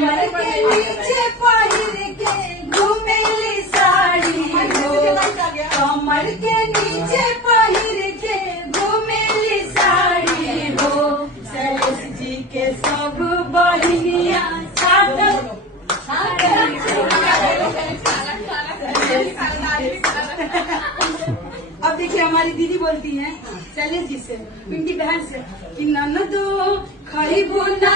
कमर के नीचे पहिर के घूमेली साड़ी हो, कमर के नीचे पहिर के घूमेली साड़ी हो। शैलेश जी के सब बहिनिया अब देखिए हमारी दीदी बोलती है शैलेश जी से, उनकी बहन से कि ननदो खरीबू ना